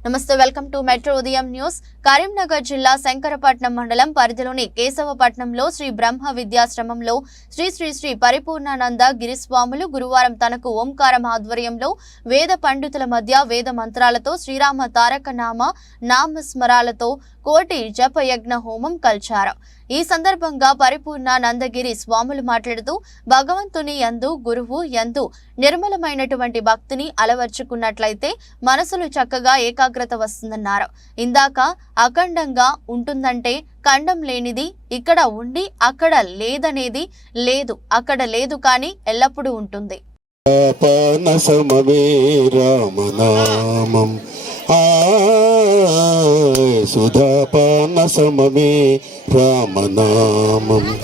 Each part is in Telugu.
నమస్తే వెల్కమ్ టు మెట్రో ఉదయం న్యూస్. కరీంనగర్ జిల్లా శంకరపట్నం మండలం పరిధిలోని కేశవపట్నంలో శ్రీ బ్రహ్మ విద్యాశ్రమంలో శ్రీ శ్రీ శ్రీ పరిపూర్ణానంద గిరిస్వాములు గురువారం తనకు ఓంకారం ఆధ్వర్యంలో వేద పండితుల మధ్య వేద మంత్రాలతో శ్రీరామ తారక నామ నామస్మరాలతో కోటి జపయజ్ఞ హోమం కల్చారు. ఈ సందర్భంగా పరిపూర్ణ నందగిరి స్వాములు మాట్లాడుతూ భగవంతుని యందు గురువు యందు నిర్మలమైనటువంటి భక్తిని అలవర్చుకున్నట్లయితే మనసులు చక్కగా ఏకాగ్రత వస్తుందన్నారు. ఇందాక అఖండంగా ఉంటుందంటే ఖండం లేనిది ఇక్కడ ఉండి అక్కడ లేదనేది లేదు అక్కడ లేదు కానీ ఎల్లప్పుడూ ఉంటుంది. సమవే రామనామం. ఆ సుధాపాన సమమే రామనామం.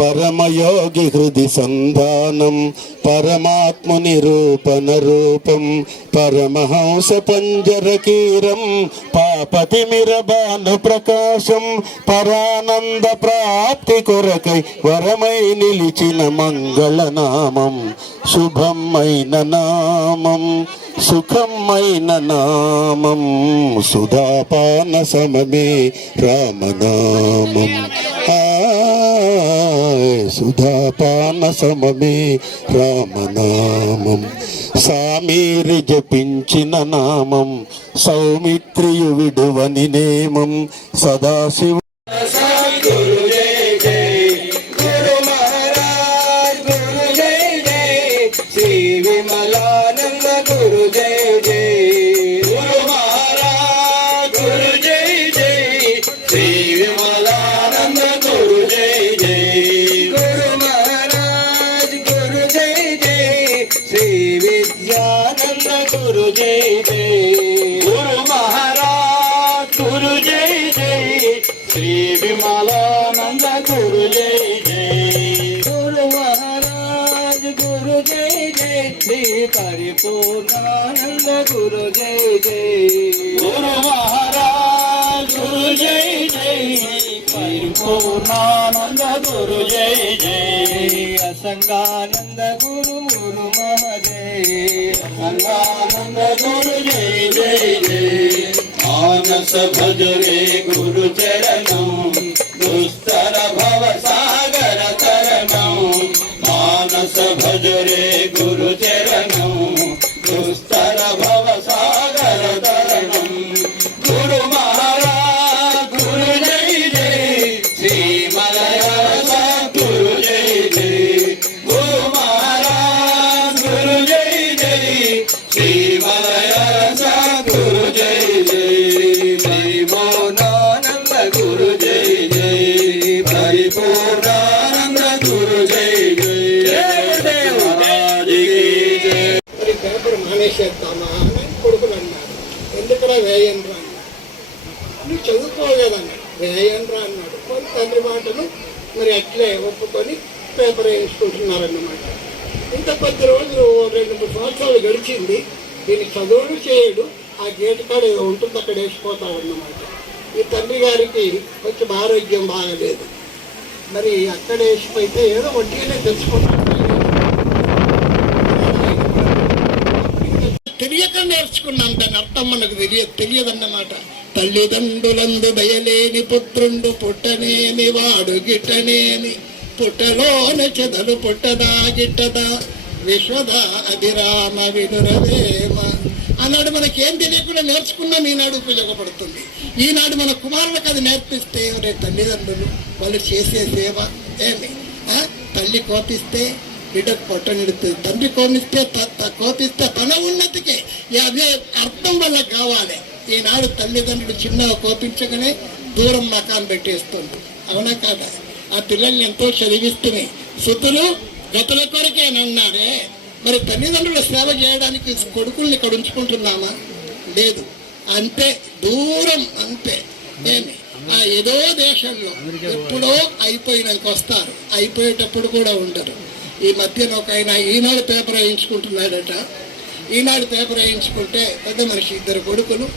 పరమయోగి హృది సంధానం పరమాత్ముని రూపన రూపం పరమహంస పంజరకీరం పాపతిమిరబాను ప్రకాశం పరానంద ప్రాప్తి కొరకై వరమై నిలిచిన మంగళనామం శుభమైన నామం సుఖమైన నామం సుధాపాన సమమే రామనామం. సుధాపాన సమమే రామనామం. సామీరి జపించిన నామం సౌమిత్రియు విడువని నేమం సదాశివ గురు జయ యానంద గురు జై జై గురు మహారాజ్ గురు జై జై శ్రీ విమలానంద గురు జై జై గురు మహారాజ్ గురు జై జై శ్రీ పరిపూర్ణానంద గురు జై జై గురు మహారాజ్ గురు జై జై పరిపూర్ణానంద గురు జై జై असंगानंद गुरु गुरु महाजय असंगानंद गुरु जय जय जय मानस भज रे गुरु चरणं दुस्तर పేపర్ మానేసేద్దామా అని కొడుకులు అన్నారు ఎందుకురా వేయండ్రా అన్నాడు నువ్వు చదువుకోగలన్నాడు వేయండ్రా అన్నాడు మరి తండ్రి మాటలు మరి అట్లే ఒప్పుకొని పేపర్ వేయించుకుంటున్నారన్నమాట ఇంకా కొద్ది రోజులు ఓ రెండు మూడు సంవత్సరాలు గడిచింది దీన్ని చదువులు చేయడు ఆ గేటు కాడ ఉంటుంది అక్కడ వేసిపోతాడన్నమాట ఈ తండ్రి గారికి కొంచెం ఆరోగ్యం బాగలేదు. మరి అక్కడ వేసిపోయితే ఏదో ఒట్టిగానే తెచ్చుకుంటాడు తెలియక నేర్చుకున్నాం దాని అర్థం మనకు తెలియదు తెలియదన్నమాట. తల్లిదండ్రులందు దయలేని పుత్రుండు పుట్టనేని వాడు గిట్టనేని పుట్టలోన చెదలు పుట్టదా గిట్టదా? విశ్వదా అధిరామ విదురవేమ అన్నాడు మనకేం తెలియకుండా నేర్చుకున్నాం ఈనాడు ఉపయోగపడుతుంది. ఈనాడు మన కుమారులకు అది నేర్పిస్తే ఎవరే తల్లిదండ్రులు వాళ్ళు చేసే సేవ ఏమి? తల్లి కోపిస్తే బిడ్డకు పొట్టనిడుతుంది తండ్రి కోపిస్తే కోపిస్తే తన ఉన్నతికే అదే అర్థం వల్ల కావాలి. ఈనాడు తల్లిదండ్రులు చిన్నగా కోపించగానే దూరం మకాన్ పెట్టేస్తుంది. అవునా కాదా? ఆ పిల్లల్ని ఎంతో చదివిస్తున్నాయి. సుతులు గతుల కొరకే అని మరి తల్లిదండ్రుల సేవ చేయడానికి కొడుకుల్ని ఇక్కడ ఉంచుకుంటున్నామా? లేదు. అంతే దూరం అంతే. ఏమి? ఆ ఏదో దేశంలో ఎప్పుడో అయిపోయినాక వస్తారు. అయిపోయేటప్పుడు కూడా ఉండరు. ఈ మధ్యన ఒక ఆయన ఈనాడు పేపర్ వేయించుకుంటున్నాడట. ఈనాడు పేపర్ వేయించుకుంటే పెద్ద మనిషి ఇద్దరు కొడుకులు